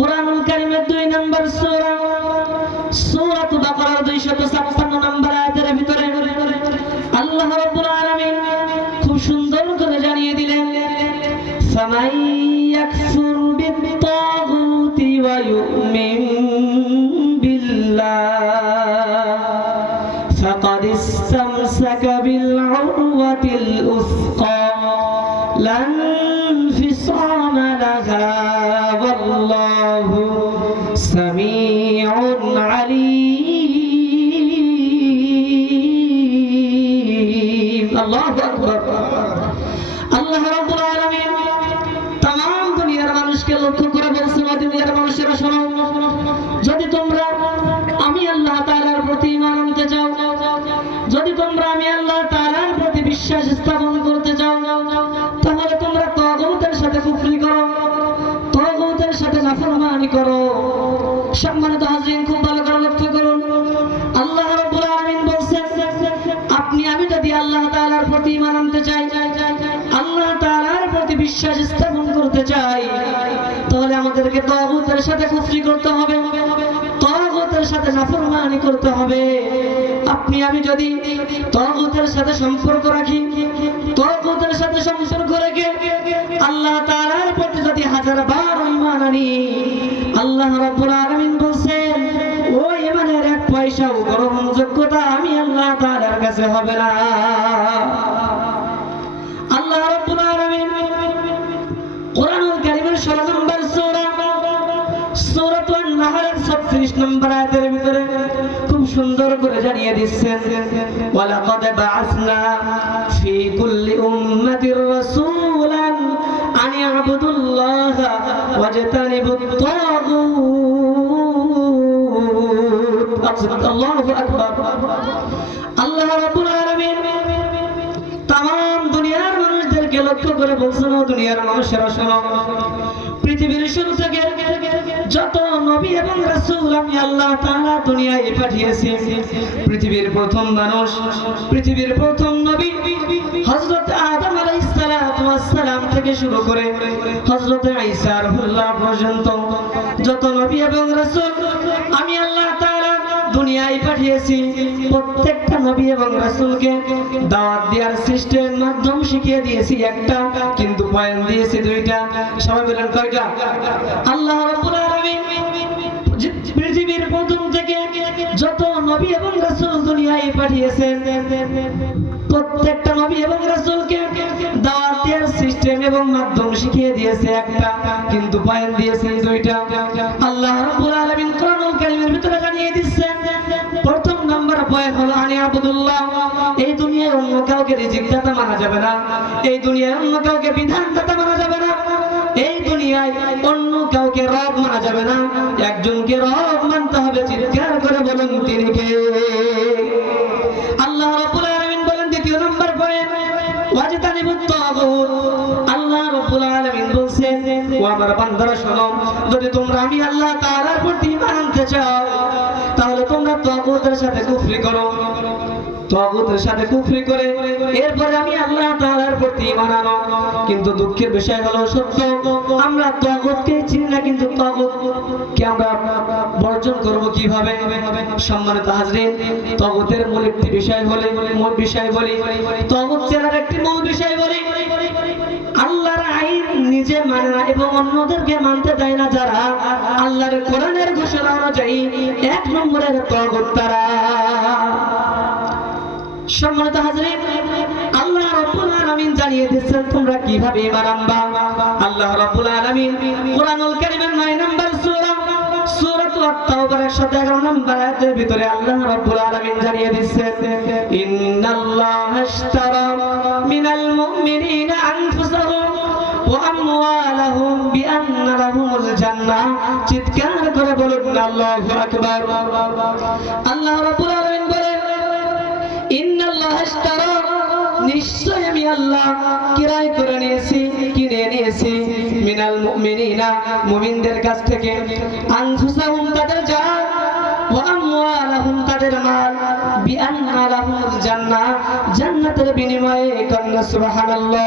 কুরআনুল কারীমের 2 নম্বর সূরা সূরাতুল বাকারার 256 নম্বর আয়াতের ভিতরে আল্লাহ রাব্বুল আলামিন খুব সুন্দর করে জানিয়ে দিলেন, ফামান ইয়াকফুর বিত-তাগুতি ওয়া ইউমিন বিল্লাহ ফাকাদ ইসতামসাকা বিল উরওয়াতিল উসকা লা ইনফিসামা লাহা ওয়াল্লাহু সামিউন আলীম। আল্লাহু আকবার। আল্লাহ রাব্বুল আলামিন तमाम দুনিয়ার মানুষকে লক্ষ্য করে বলছেন, দুনিয়ার মানুষেরা শোনো, যদি তোমরা আমি আল্লাহ তাআলার প্রতি ঈমান আনতে চাও, যদি তোমরা আমি আল্লাহ তাআলার প্রতি বিশ্বাস স্থাপন করতে চাও, তাহলে তোমরা তাগুতের সাথে কুফরি করো, তাগুতের সাথে নাফরমানি করো। সম্মানিত হাজরিন, খুব ভালো করে লক্ষ্য করুন, আল্লাহ রাব্বুল আলামিন বলছেন, আপনি আমি যদি আল্লাহ তাআলার প্রতি ঈমান আনতে চাই, আল্লাহ তাআলার প্রতি বিশ্বাস স্থাপন করতে চাই, তাহলে আমাদেরকে তাগুতের সাথে কুফরি করতে হবে, তাগুতের সাথে নাফরমানি করতে হবে। আপনি আমি যদি তাগুতের সাথে সম্পর্ক রাখি, তাগুতের সাথে সম্পর্ক রেখে আল্লাহ তাআলার প্রতি যদি 1000 বার ঈমান আনি, আল্লাহ রাব্বুল আলামিন বলেন ওই ঈমানের 1 পয়সাও গ্রহণযোগ্যতা আমি আল্লাহ তাআলার কাছে হবে না। আল্লাহ রাব্বুল আলামিন কুরআনুল কারীমের 16 নম্বর সূরা সূরাতুন নাহলের 36 নম্বর আয়াতের ভিতরে খুব সুন্দর করে জানিয়ে দিচ্ছেন, ওয়ালাকাদ বাআসনা ফি কুল্লি উম্মাতির রাসূলান আন ইয়াবুদুল্লাহা ওয়াজতানিবুত তাগুত। আল্লাহু আকবার। আল্লাহ রাব্বুল আলামিন तमाम দুনিয়ার মানুষদেরকে লক্ষ্য করে বলছেন, ও দুনিয়ার মানুষেরা শোনো, পৃথিবীর শুরু থেকে যত নবী এবং রাসূল আমি আল্লাহ তাআলা দুনিয়ায় পাঠিয়েছি, পৃথিবীর প্রথম মানুষ, পৃথিবীর প্রথম নবী হযরত আদম আলাইহিস সালাতু ওয়াস সালাম থেকে শুরু করে হযরত ঈসা রুহুল্লাহ পর্যন্ত যত নবী এবং রাসূল আমি আল্লাহ তাআলা দুনিয়ায় পাঠিয়েছি, প্রত্যেকটা নবী এবং রাসূলকে দাওয়াত দেওয়ার সিস্টেম মাধ্যম শিখিয়ে দিয়েছি একটা, কিন্তু বয়ান দিয়েছি 2টা। সবাই বলেন কয়টা? আল্লাহ রাব্বুল আলামিন পৃথিবীর প্রথম থেকে যত নবী এবং রাসূল দুনিয়ায় পাঠিয়েছেন, প্রত্যেকটা নবী এবং রাসূলকে দাওয়াত দেওয়ার সিস্টেম এবং মাধ্যম শিখিয়ে দিয়েছে একটা, কিন্তু বয়ান দিয়েছে 2টা। আল্লাহ রাব্বুল আলামিন কুরআনুল কারীমের ভিতরে জানিয়ে দিচ্ছেন, প্রথম নাম্বার বয়ান হলো আনি আবুদুল্লাহ, এই দুনিয়ায় অন্য কাউকে রিজিক দাতা মানা যাবে না, এই দুনিয়ায় অন্য কাউকে বিধান দাতা মানা যাবে না, এই দুনিয়ায় অন্য কাউকে রব মানা যাবে না, একজনকে রব মানতে হবে। চিৎকার করে বলুন তিনি কে? আল্লাহ রাব্বুল আলামিন বলেন দ্বিতীয় নাম্বার পয়েন্ট, ওয়াজতানিবুত তাগুত। আল্লাহ রাব্বুল আলামিন বলেন, ও আমার বান্দারা শোনো, যদি তোমরা আমি আল্লাহ তাআলার প্রতি ঈমান আনতে চাও, তাহলে তোমরা তাগুতের সাথে কুফরি করো, তাগুতের সাথে কুফরি করে এরপরে আমি আল্লাহ তাআলার প্রতি ঈমান আনো। কিন্তু দুঃখের বিষয় হলো সত্য, আমরা তাগুতকে চিনি না, কিন্তু তাগুতকে আমরা বর্জন করব কিভাবে? সম্মানিত হাজরিন, তাগুতের মূল একটি বিষয় বলি, তাগুত চেনার একটি মূল বিষয় বলি, আল্লাহর আইন নিজে মানে না এবং অন্যদেরকে মানতে দেয় না যারা, আল্লাহর কোরআনের ঘোষণা অনুযায়ী 1 নম্বরের তাগুত তারা। সম্মানিত হাজরিন, আল্লাহ রাব্বুল আলামিন জানিয়ে দিচ্ছেন তোমরা কিভাবে ঈমান আনবা। আল্লাহ রাব্বুল আলামিন কুরআনুল কারীমের 9 নম্বর সূরা সূরাতুত তাওবার 111 নম্বর আয়াতের ভিতরে আল্লাহ রাব্বুল আলামিন জানিয়ে দিচ্ছেন, ইন্নাল্লাহা আশতারা মিনাল মুমিনিনা আনফুসাহুম ওয়া আমওয়ালাহুম বিআন্না লাহুমুল জান্নাহ। চিৎকার করে বলুন আল্লাহু আকবার। আল্লাহ রাব্বুল আলামিন বলেন, ইন্নাল্লাহা আশতারা, নিশ্চয় আমি আল্লাহ কিরায় করে নিয়েছি, কিনে নিয়েছি, মিনাল মুমিনিনা, মুমিনদের কাছ থেকে, আনফুসাহুম তাদের জান, ওয়া আমওয়ালাহুম তাদের মাল, বিআন্না লাহুমুল জান্নাহ, জান্নাতের বিনিময়ে। কন্যা সুবহানাল্লাহ।